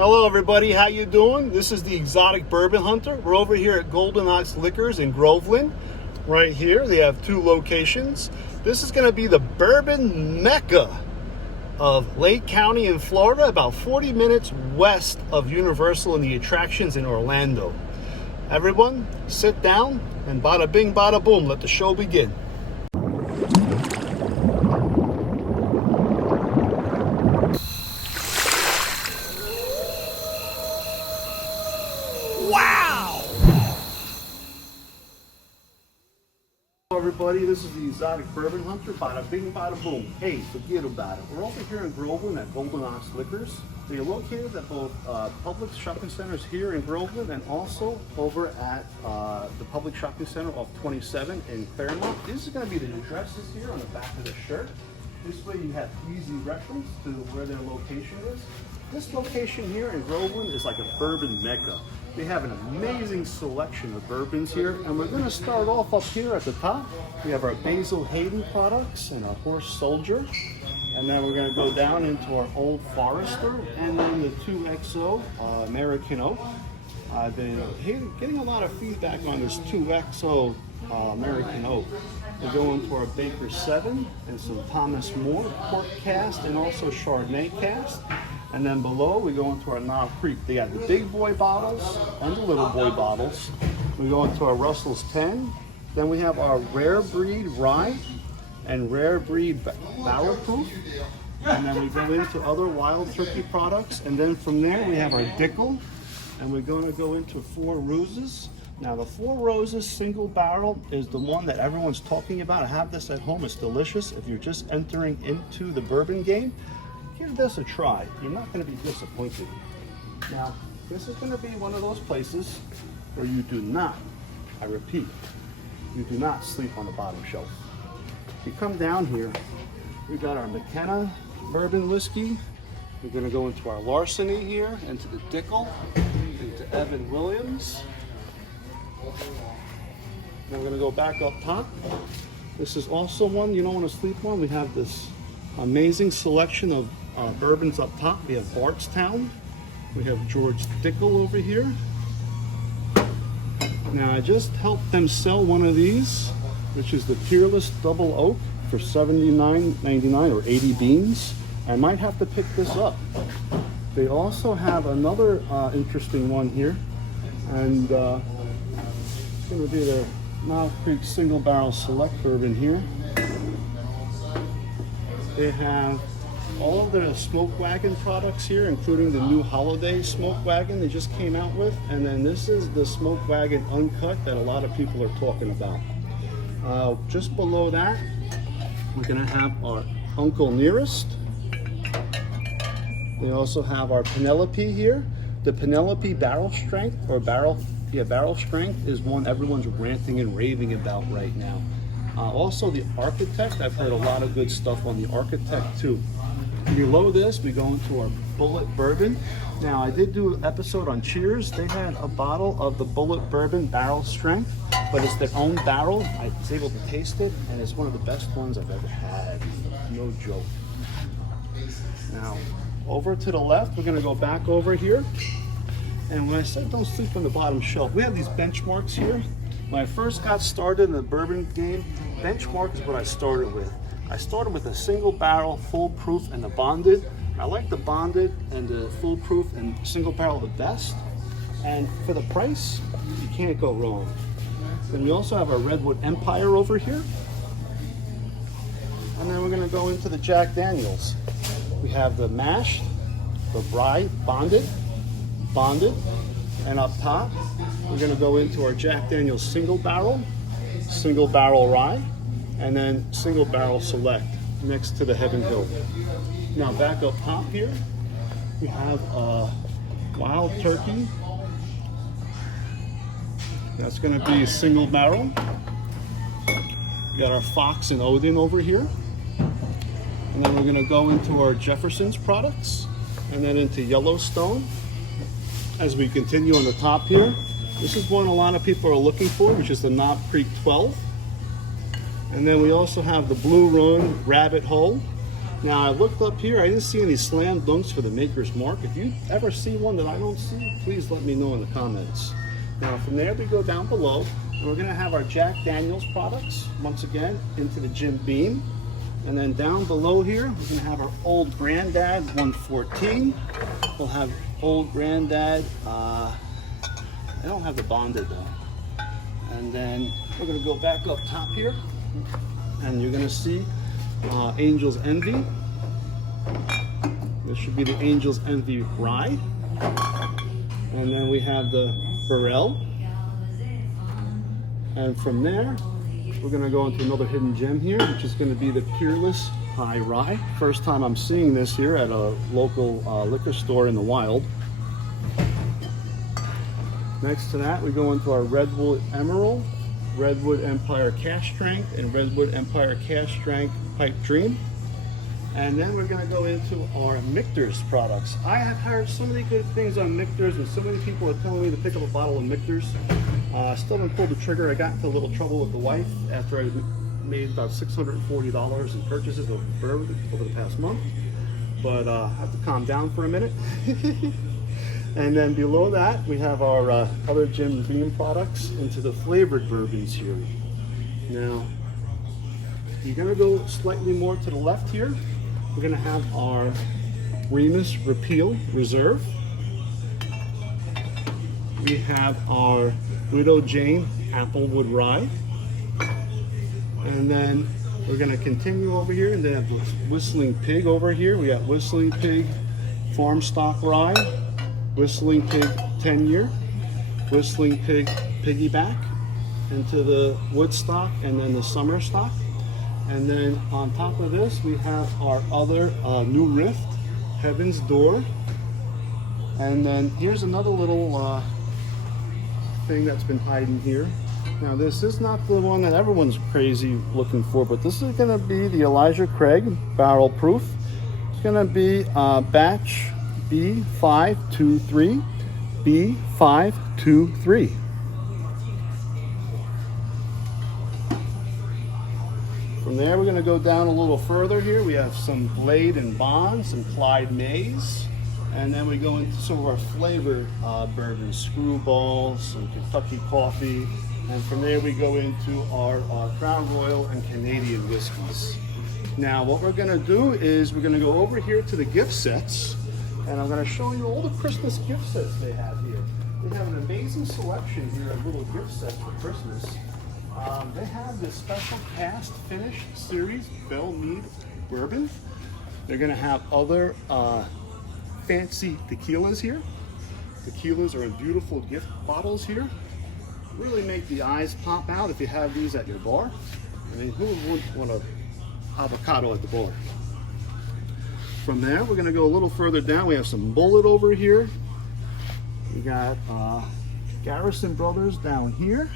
Hello everybody, how you doing? This is the Exotic Bourbon Hunter. We're over here at Golden Ox Liquors in Groveland. Right here, they have two locations. This is going to be the bourbon mecca of Lake County in Florida, about 40 minutes west of Universal and the attractions in Orlando. Everyone, sit down and bada bing, bada boom, let the show begin. Hello everybody, this is the Exotic Bourbon Hunter. Bada bing, bada boom. Hey, forget about it. We're over here in Groveland at Golden Ox Liquors. They're located at both public shopping centers here in Groveland and also over at the public shopping center off 27 in Claremont. This is going to be the addresses here on the back of the shirt. This way you have easy reference to where their location is. This location here in Groveland is like a bourbon mecca. They have an amazing selection of bourbons here, and we're going to start off up here at the top. We have our Basil Hayden products and our Horse Soldier, and then we're going to go down into our Old Forester, and then the 2XO American Oak. I've been getting a lot of feedback on this 2XO American Oak. We go into our Baker 7 and some Thomas Moore Cork Cast and also Chardonnay Cast. And then below we go into our Knob Creek. They got the big boy bottles and the little boy bottles. We go into our Russell's 10. Then we have our Rare Breed Rye and Rare Breed Barrel Proof. And then we go into other Wild Turkey products. And then from there we have our Dickel. And we're going to go into Four Roses. Now the Four Roses single barrel is the one that everyone's talking about. I have this at home, it's delicious. If you're just entering into the bourbon game, give this a try. You're not going to be disappointed. Now, this is going to be one of those places where you do not, I repeat, you do not sleep on the bottom shelf. If you come down here, we got our McKenna bourbon whiskey. We're going to go into our Larceny here, into the Dickel, into Evan Williams. Then we're going to go back up top. This is also one you don't want to sleep on. We have this amazing selection of bourbons up top. We have Bardstown. We have George Dickel over here. Now I just helped them sell one of these, which is the Peerless Double Oak for $79.99 or 80 beans. I might have to pick this up. They also have another interesting one here, and it's going to be the Knob Creek Single Barrel Select Bourbon here. They have all of their Smoke Wagon products here, including the new Holiday Smoke Wagon they just came out with. And then this is the Smoke Wagon Uncut that a lot of people are talking about. Just below that, we're going to have our Uncle Nearest. We also have our Penelope here. The Penelope Barrel Strength, or Barrel Strength, is one everyone's ranting and raving about right now. Also the Architect, I've heard a lot of good stuff on the Architect too. Below this, we go into our Bullet Bourbon. Now I did do an episode on Cheers. They had a bottle of the Bullet Bourbon Barrel Strength, but it's their own barrel. I was able to taste it, and it's one of the best ones I've ever had. No joke. Now, over to the left, we're gonna go back over here. And when I said don't sleep on the bottom shelf, we have these benchmarks here. When I first got started in the bourbon game, benchmark is what I started with. I started with a single barrel, full proof, and the bonded. I like the bonded and the full proof and single barrel the best. And for the price, you can't go wrong. Then we also have our Redwood Empire over here. And then we're gonna go into the Jack Daniels. We have the mashed, the rye bonded, and up top, we're gonna go into our Jack Daniels single barrel rye, and then single barrel select next to the Heaven Hill. Now back up top here, we have Wild Turkey. That's gonna be single barrel. We got our Fox and Odin over here. And then we're gonna go into our Jefferson's products, and then into Yellowstone. As we continue on the top here, this is one a lot of people are looking for, which is the Knob Creek 12. And then we also have the Blue Run Rabbit Hole. Now I looked up here, I didn't see any slam dunks for the Maker's Mark. If you ever see one that I don't see, please let me know in the comments. Now from there we go down below, and we're gonna have our Jack Daniel's products, once again, into the Jim Beam. And then down below here, we're gonna have our Old Granddad 114. We'll have Old Granddad, I don't have the bonded though. And then we're gonna go back up top here, and you're gonna see Angel's Envy. This should be the Angel's Envy Rye. And then we have the Burrell. And from there, we're gonna go into another hidden gem here, which is gonna be the Peerless High Rye. First time I'm seeing this here at a local liquor store in the wild. Next to that, we go into our Redwood Emerald, Redwood Empire Cash Strength, and Redwood Empire Cash Strength Pipe Dream. And then we're going to go into our Michter's products. I have heard so many good things on Michter's, and so many people are telling me to pick up a bottle of Michter's. Still haven't pulled the trigger. I got into a little trouble with the wife after I made about $640 in purchases of bourbon over the past month. But I have to calm down for a minute. And then below that, we have our other Jim Beam products into the flavored bourbons here. Now, you're gonna go slightly more to the left here. We're gonna have our Remus Repeal Reserve. We have our Widow Jane Applewood Rye. And then we're gonna continue over here, and then have Whistling Pig over here. We got Whistling Pig Farm Stock Rye, Whistling Pig 10-year, Whistling Pig Piggyback into the Woodstock, and then the Summer Stock. And then on top of this, we have our other New Rift, Heaven's Door. And then here's another little thing that's been hiding here. Now this is not the one that everyone's crazy looking for, but this is gonna be the Elijah Craig Barrel Proof. It's gonna be batch B523, B523. From there, we're going to go down a little further here. We have some Glade and Bond, some Clyde Mays, and then we go into some of our flavor bourbons, Screwball, some Kentucky Coffee, and from there we go into our Crown Royal and Canadian whiskeys. Now, what we're going to do is we're going to go over here to the gift sets, and I'm going to show you all the Christmas gift sets they have here. They have an amazing selection here of little gift sets for Christmas. They have this special cast finish series Bell Mead bourbon. They're going to have other fancy tequilas here. Tequilas are in beautiful gift bottles here. Really make the eyes pop out if you have these at your bar. I mean, who wouldn't want an avocado at the bar? From there, we're going to go a little further down. We have some Bullet over here. We got Garrison Brothers down here.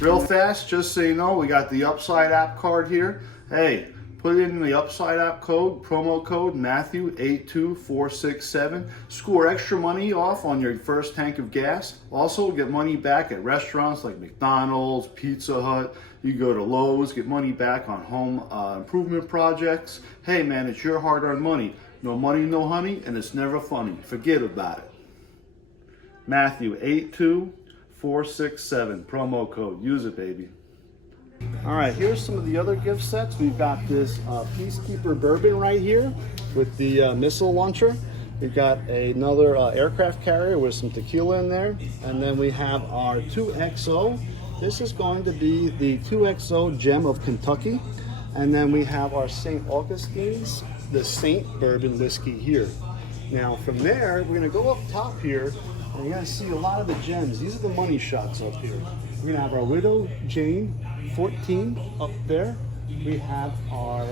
Real fast, just so you know, we got the Upside app card here. Hey, put in the Upside app code, promo code Matthew 82467. Score extra money off on your first tank of gas. Also, get money back at restaurants like McDonald's, Pizza Hut. You go to Lowe's, get money back on home improvement projects. Hey man, it's your hard-earned money. No money, no honey, and it's never funny. Forget about it. Matthew 82467, promo code. Use it, baby. All right, here's some of the other gift sets. We've got this Peacekeeper bourbon right here with the missile launcher. We've got another aircraft carrier with some tequila in there. And then we have our 2XO. This is going to be the 2XO Gem of Kentucky. And then we have our St. Augustine's, the Saint Bourbon whiskey here. Now from there, we're gonna go up top here, and you're gonna see a lot of the gems. These are the money shots up here. We're gonna have our Widow Jane 14 up there. We have our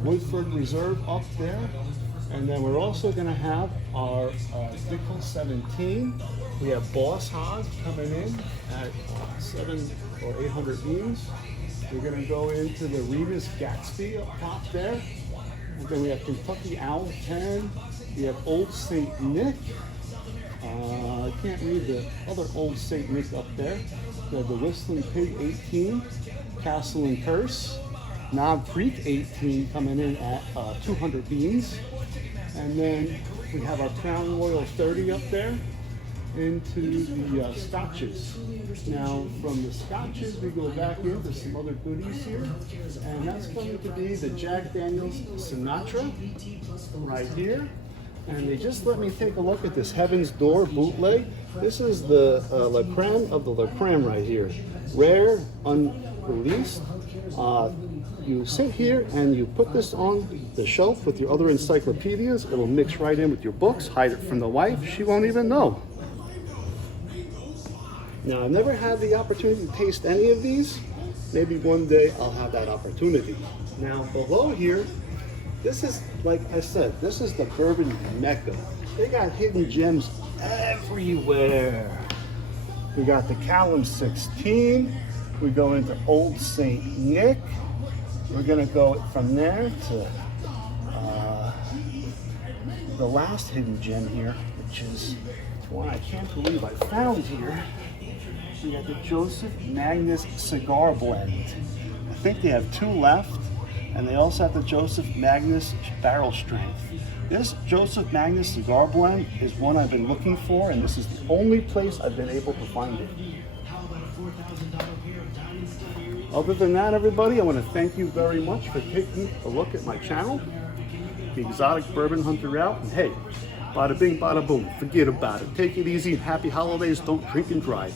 Woodford Reserve up there. And then we're also gonna have our Dickel 17. We have Boss Hog coming in at 700 or 800 beans. We're gonna go into the Remus Gatsby up top there. And then we have Kentucky Owl 10. We have Old St. Nick. I can't read the other Old St. Nick up there. We have the Whistling Pig 18. Castle and Curse. Knob Creek 18 coming in at 200 beans. And then we have our Crown Royal 30 up there into the scotches. Now from the scotches we go back into some other goodies here, and that's going to be the Jack Daniel's Sinatra right here. And they just let me take a look at this Heaven's Door bootleg. This is the La Creme of the La Creme right here. Rare, unreleased. You sit here and you put this on the shelf with your other encyclopedias. It'll mix right in with your books. Hide it from the wife. She won't even know. Now, I've never had the opportunity to taste any of these. Maybe one day I'll have that opportunity. Now, below here, this is, like I said, this is the bourbon mecca. They got hidden gems everywhere. We got the Callum 16. We go into Old St. Nick. We're gonna go from there to the last hidden gem here, which is one I can't believe I found here. We got the Joseph Magnus Cigar Blend. I think they have 2 left, and they also have the Joseph Magnus Barrel Strength. This Joseph Magnus Cigar Blend is one I've been looking for, and this is the only place I've been able to find it. Other than that, everybody, I want to thank you very much for taking a look at my channel, the Exotic Bourbon Hunter out, and hey, bada bing, bada boom, forget about it. Take it easy, happy holidays, don't drink and drive.